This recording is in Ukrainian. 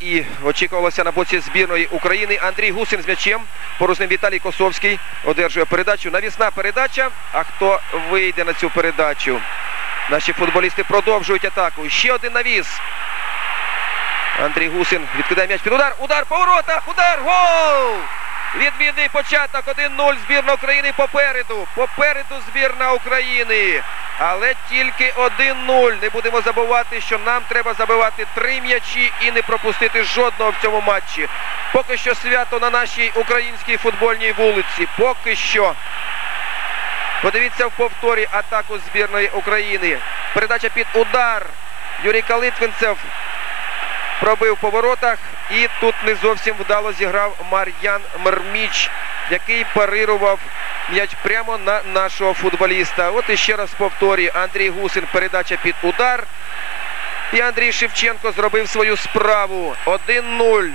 І очікувалося на боці збірної України Андрій Гусин з м'ячем. Поруч ним Віталій Косовський одержує передачу. Навісна передача. А хто вийде на цю передачу? Наші футболісти продовжують атаку. Ще один навіс. Андрій Гусин відкидає м'яч під удар. Удар по воротах. Удар. Гол! Відмінний початок 1-0. Збірна України попереду. Попереду збірна України. Але тільки 1-0. Не будемо забувати, що нам треба забивати три м'ячі і не пропустити жодного в цьому матчі. Поки що свято на нашій українській футбольній вулиці. Поки що. Подивіться в повторі атаку збірної України. Передача під удар. Юрій Калитвинцев пробив по воротах. І тут не зовсім вдало зіграв Мар'ян Мерміч, який парирував м'яч прямо на нашого футболіста. От іще раз повторюю. Андрій Гусин передача під удар. І Андрій Шевченко зробив свою справу. 1-0.